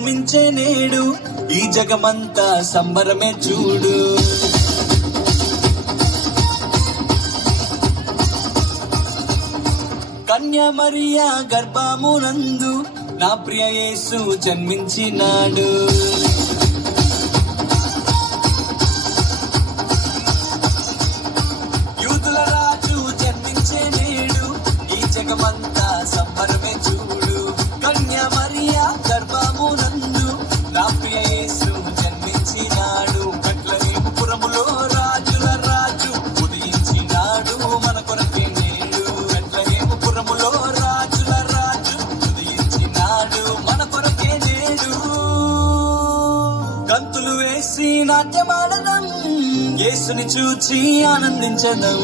జన్మించే నేడు ఈ జగమంతా సంబరమే చూడు. కన్య మరియా గర్భమునందు నా ప్రియ యేసు జన్మించినాడు. యూదుల రాజు జన్మించే నేడు ఈ జగమంతా సంబరమే చూడు. కన్య మరియా గర్భమునందు నా ప్రియ యేసు జన్మించినాడు. బెత్లెహేముపురములో రాజుల రాజు ఉదయించినాడు మన కొరకే నేడు. బెత్లెహేముపురములో రాజుల రాజు ఉదయించినాడు మన కొరకే నేడు. గంతులు వేసి నాట్యమాడదాం, యేసుని చూచి ఆనందించదాం.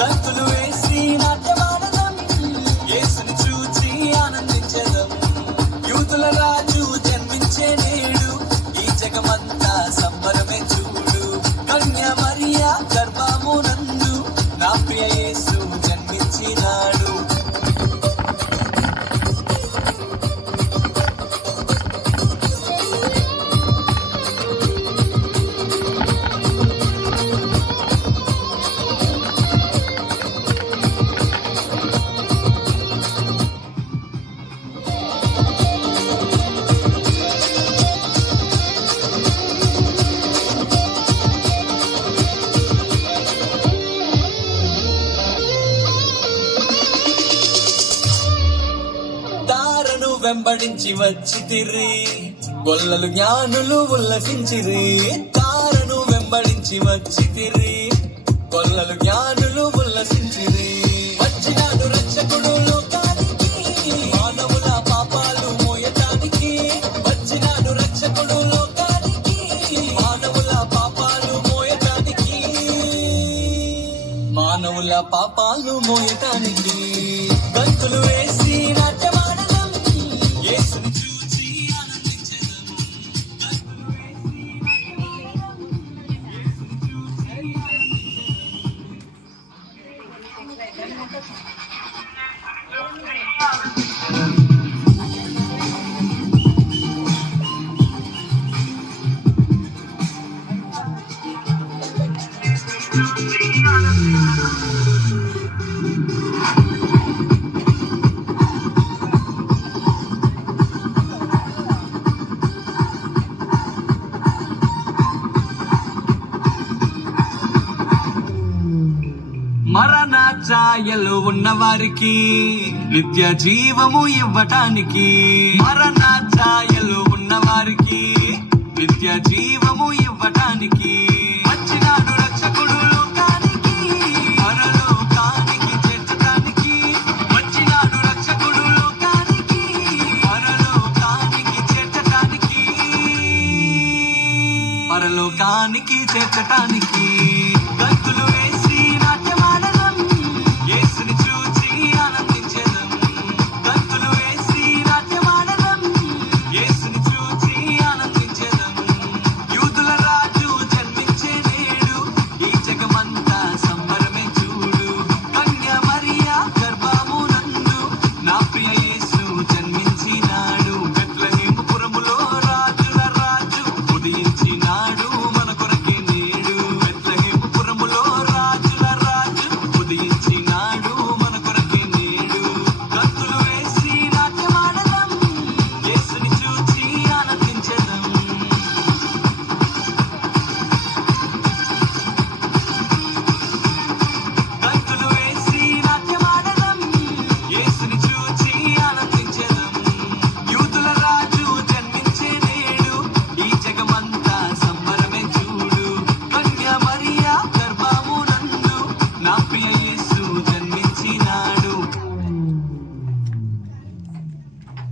గంతులు వేసి నాట్యమాడదాం, యేసుని చూచి ఆనందించదాం. యూదుల రాజు జన్మించే నేడు ఈ జగమంతా సంబరమే చూడు. కన్య మరియా గర్భమునందు నా ప్రియ యేసు జన్మించినాడు. వెంబడించి వచ్చితిరి, గొల్లలు జ్ఞానులు ఉల్లసించిరి. తారను వెంబడించి వచ్చితిరి, గొల్లలు జ్ఞానులు ఉల్లసించిరి. వచ్చినాడు రక్షకుడు లోకానికి, మానవుల పాపాలు మోయటానికి. వచ్చినాడు రక్షకుడు లోకానికి, మానవుల పాపాలు మోయటానికి. మానవుల పాపాలు మోయటానికి. గంతులు వేసి నాట్యమాడదాం, యేసుని చూచి ఆనందించదాం. మరణ ఛాయలు ఉన్న వారికి నిత్య జీవము ఇవ్వటానికి. మరణ ఛాయలు ఉన్న వారికి నిత్య జీవము ఇవ్వటానికి. వచ్చినాడు రక్షకుడు లోకానికి, పరలోకానికి చేర్చటానికి. వచ్చినాడు రక్షకుడు లోకానికి, పరలోకానికి చేర్చటానికి. పరలోకానికి చేర్చటానికి.